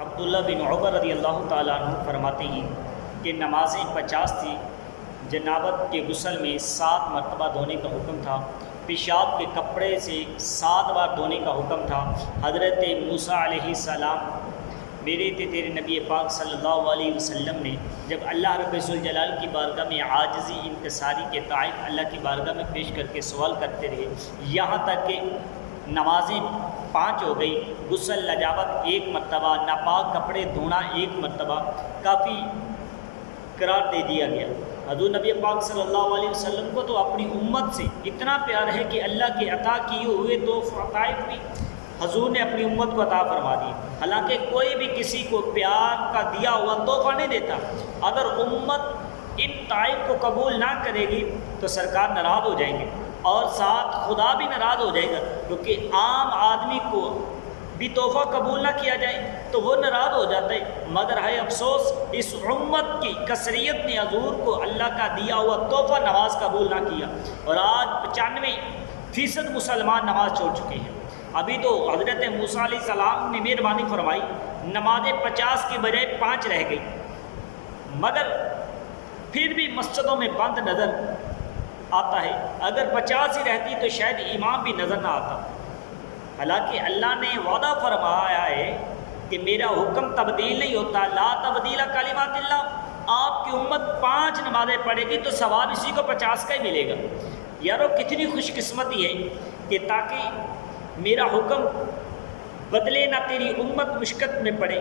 عبداللہ بن عمر رضی اللہ تعالیٰ عنہ فرماتے ہیں کہ نمازیں 50 تھیں، جنابت کے غسل میں 7 مرتبہ دھونے کا حکم تھا، پیشاب کے کپڑے سے 7 بار دھونے کا حکم تھا۔ حضرت موسیٰ علیہ السلام میرے تیرے نبی پاک صلی اللہ علیہ وسلم نے جب اللہ رب ذوالجلال کی بارگاہ میں عاجزی انکساری کے تائب اللہ کی بارگاہ میں پیش کر کے سوال کرتے رہے، یہاں تک کہ نمازیں 5 ہو گئی، غسل نجابت 1 مرتبہ، ناپاک کپڑے دھونا 1 مرتبہ کافی قرار دے دیا گیا۔ حضور نبی پاک صلی اللہ علیہ وسلم کو تو اپنی امت سے اتنا پیار ہے کہ اللہ کے عطا کیے ہوئے 2 عطائف بھی حضور نے اپنی امت کو عطا فرما دی۔ حالانکہ کوئی بھی کسی کو پیار کا دیا ہوا تحفہ نہیں دیتا، اگر امت ان تحائف کو قبول نہ کرے گی تو سرکار ناراض ہو جائیں گے اور ساتھ خدا بھی ناراض ہو جائے گا، کیونکہ عام آدمی کو بھی تحفہ قبول نہ کیا جائے تو وہ ناراض ہو جاتا ہے۔ مگر ہے افسوس اس امت کی کثریت نے حضور کو اللہ کا دیا ہوا تحفہ نماز قبول نہ کیا، اور آج 95% مسلمان نماز چھوڑ چکے ہیں۔ ابھی تو حضرت موسیٰ علیہ السلام نے مہربانی فرمائی، نمازیں 50 کی بجائے 5 رہ گئی، مگر پھر بھی مسجدوں میں بند نظر آتا ہے۔ اگر 50 ہی رہتی تو شاید امام بھی نظر نہ آتا۔ حالانکہ اللہ نے وعدہ فرمایا ہے کہ میرا حکم تبدیل نہیں ہوتا، لا تبدیل کلمات اللہ۔ آپ کی امت 5 نمازیں پڑھے گی تو ثواب اسی کو 50 کا ہی ملے گا۔ یارو کتنی خوش قسمتی ہے کہ تاکہ میرا حکم بدلے نہ، تیری امت مشقت میں پڑے۔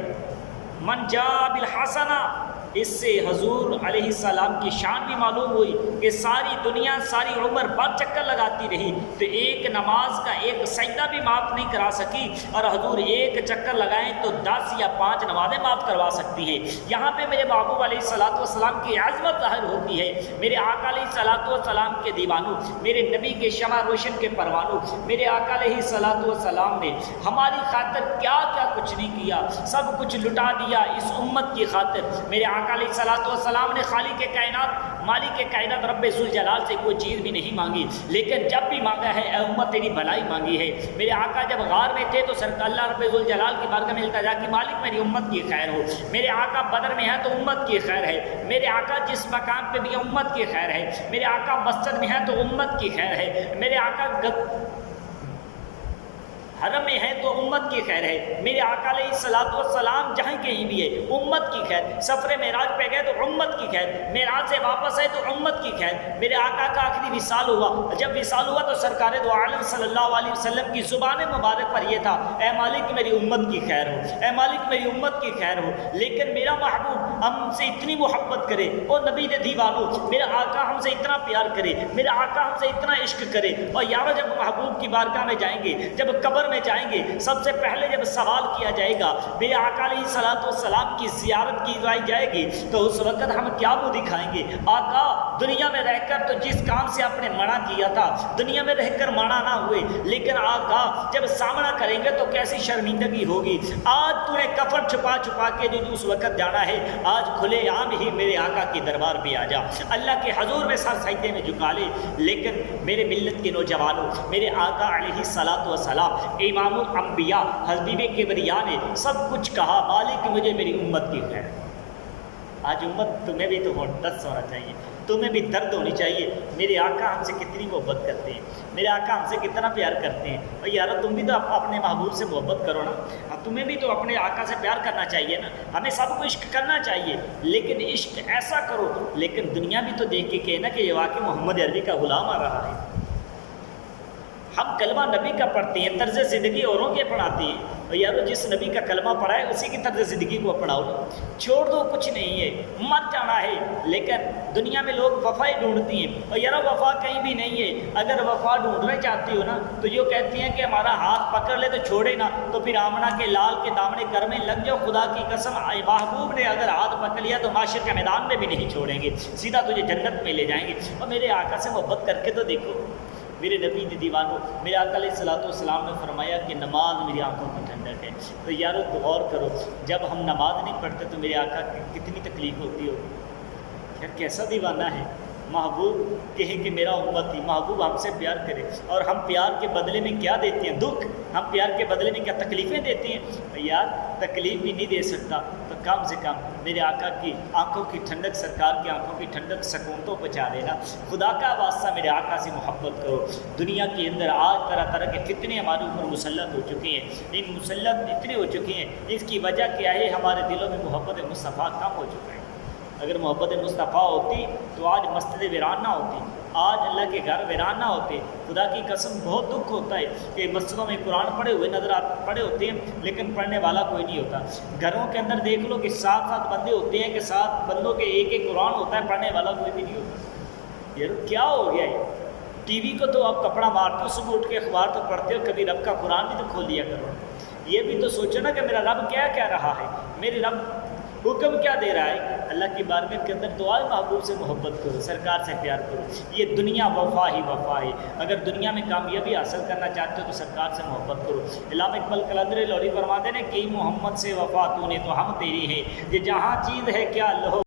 من جاء بالحسنہ، اس سے حضور علیہ السلام کی شان بھی معلوم ہوئی کہ ساری دنیا ساری عمر بعد چکر لگاتی رہی تو ایک نماز کا ایک سجدہ بھی معاف نہیں کرا سکی، اور حضور ایک چکر لگائیں تو 10 یا 5 نمازیں معاف کروا سکتی ہیں۔ یہاں پہ میرے محبوب علیہ السلام کی عظمت ظاہر ہوتی ہے۔ میرے آقا علیہ السلام کے دیوانوں، میرے نبی کے شمع روشن کے پروانوں، میرے آقا علیہ السلام نے ہماری خاطر کیا کیا کچھ نہیں کیا، سب کچھ لٹا دیا اس امت کی خاطر۔ میرے آقا علیہ السلام نے خالق کائنات مالک کائنات رب ذوالجلال سے کوئی چیز بھی نہیں مانگی، لیکن جب بھی مانگا ہے اے امت تیری بھلائی مانگی ہے۔ میرے آقا جب غار میں تھے تو اللہ رب ذوالجلال کی بارگاہ میں التجا کی، مالک میری امت کی خیر ہو۔ میرے آقا بدر میں ہے تو امت کی خیر ہے۔ میرے آقا جس مقام پہ بھی امت کی خیر ہے۔ میرے آقا مسجد میں ہے تو امت کی خیر ہے۔ میرے آقا حرم میں ہے تو امت کی خیر ہے۔ میرے آقا علیہ السلام جہاں کہیں بھی ہے امت کی خیر۔ سفر معراج پہ گئے تو امت کی خیر، معراج سے واپس آئے تو امت کی خیر۔ میرے آقا کا آخری وصال ہوا، جب وصال ہوا تو سرکار دو عالم صلی اللہ علیہ وسلم کی زبان مبارک پر یہ تھا، اے مالک میری امت کی خیر ہو، اے مالک میری امت کی خیر ہو۔ لیکن میرا محبوب ہم سے اتنی محبت کرے، اور نبی دے دیوانوں میرا آقا ہم سے اتنا پیار کرے، میرا آقا ہم سے اتنا عشق کرے، اور یارو جب محبوب کی بارگاہ میں جائیں گے، جب قبر میں جائیں گے، سب سے پہلے جب سوال کیا جائے گا میرے آقا علیہ السلام کی زیارت کی جائے گی تو اس وقت ہم کیا منہ دکھائیں گے؟ آقا دنیا میں رہ کر تو جس کام سے آپ نے منع کیا تھا دنیا میں رہ کر منع نہ ہوئے، لیکن آقا جب سامنا کریں گے تو کیسی شرمندگی ہوگی۔ آج تو نے کفن چھپا چھپا کے جو اس وقت جانا ہے، آج کھلے عام ہی میرے آقا کے دربار پہ آ جا، اللہ کے حضور میں سر سجدے میں جھکا لے۔ لیکن میرے ملت کے نوجوانوں، میرے آقا علیہ السلام امام الانبیاء حبیب کبریا نے سب کچھ کہا، مالک مجھے میری امت کی خیر۔ آج امت تمہیں بھی تو درد ہونا چاہیے، تمہیں بھی درد ہونی چاہیے۔ میرے آقا ہم سے کتنی محبت کرتے ہیں، میرے آقا ہم سے کتنا پیار کرتے ہیں، اور یار تم بھی تو اپنے محبوب سے محبت کرو نا، تمہیں بھی تو اپنے آقا سے پیار کرنا چاہیے نا۔ ہمیں سب کو عشق کرنا چاہیے، لیکن عشق ایسا کرو لیکن دنیا بھی تو دیکھ کے کہنا کہ یہ واقعی محمد عربی کا غلام آ رہا ہے۔ ہم کلمہ نبی کا پڑھتے ہیں، طرز زندگی اوروں کے پڑھاتے ہیں، اور یارو جس نبی کا کلمہ پڑھا ہے اسی کی طرز زندگی کو اپناؤ، چھوڑ دو، کچھ نہیں ہے، مر جانا ہے۔ لیکن دنیا میں لوگ وفا ہی ڈھونڈتی ہیں، اور یارو وفا کہیں بھی نہیں ہے۔ اگر وفا ڈھونڈنا چاہتی ہو نا تو یہ کہتی ہیں کہ ہمارا ہاتھ پکڑ لے تو چھوڑے نا، تو پھر آمنہ کے لال کے دامنے گھر میں لگ جاؤ، خدا کی قسم محبوب نے اگر ہاتھ پکڑ لیا تو معاشر کے میدان میں بھی نہیں چھوڑیں گے، سیدھا تجھے جنت میں لے جائیں گے۔ اور میرے آقا سے محبت کر کے تو دیکھو، میرے نبی دی دیوانوں، میرے آقا علیہ السلام نے فرمایا کہ نماز میری آنکھوں کی ٹھنڈک ہے۔ تو یارو غور کرو، جب ہم نماز نہیں پڑھتے تو میرے آقا کی کتنی تکلیف ہوتی ہوگی، یار کیسا دیوانہ ہے۔ محبوب کہیں کہ میرا امتی، محبوب ہم سے پیار کرے، اور ہم پیار کے بدلے میں کیا دیتے ہیں؟ دکھ۔ ہم پیار کے بدلے میں کیا تکلیفیں دیتے ہیں؟ یار تکلیف بھی نہیں دے سکتا تو کم سے کم میرے آقا کی آنکھوں کی ٹھنڈک، سرکار کی آنکھوں کی ٹھنڈک سکون تو پہنچا دینا۔ خدا کا واسطہ میرے آقا سے محبت کرو۔ دنیا کے اندر آج طرح طرح کے فتنے ہمارے اوپر مسلط ہو چکے ہیں، ان مسلط اتنے ہو چکے ہیں، اس کی وجہ کیا ہے؟ ہمارے دلوں میں محبت مصطفیٰ کم ہو چکا ہے۔ اگر محبت مصطفیٰ ہوتی تو آج مسجد ویران نہ ہوتی، آج اللہ کے گھر ویران نہ ہوتے۔ خدا کی قسم بہت دکھ ہوتا ہے کہ مسجدوں میں قرآن پڑھے ہوئے پڑھے ہوتے ہیں لیکن پڑھنے والا کوئی نہیں ہوتا۔ گھروں کے اندر دیکھ لو کہ 7 بندے ہوتے ہیں کہ 7 بندوں کے ایک قرآن ہوتا ہے، پڑھنے والا کوئی بھی نہیں ہوتا۔ یہ کیا ہو گیا ہے؟ ٹی وی کو تو آپ کپڑا مارتے ہو، صبح اٹھ کے اخبار تو پڑھتے ہو، کبھی رب کا قرآن بھی تو کھول لیا کرو۔ یہ بھی تو سوچو نا کہ میرا رب کیا کہہ رہا ہے، میرے رب حکم کیا دے رہا ہے۔ اللہ کی بارگاہ کے اندر دعا، محبوب سے محبت کرو، سرکار سے پیار کرو۔ یہ دنیا وفا ہی وفا ہے۔ اگر دنیا میں کامیابی حاصل کرنا چاہتے ہو تو سرکار سے محبت کرو۔ علامہ اقبال قلندر لاہوری فرماتے ہیں کہ محمد سے وفا تو نے تو ہم تیری ہے، یہ جہاں چیز ہے کیا لہو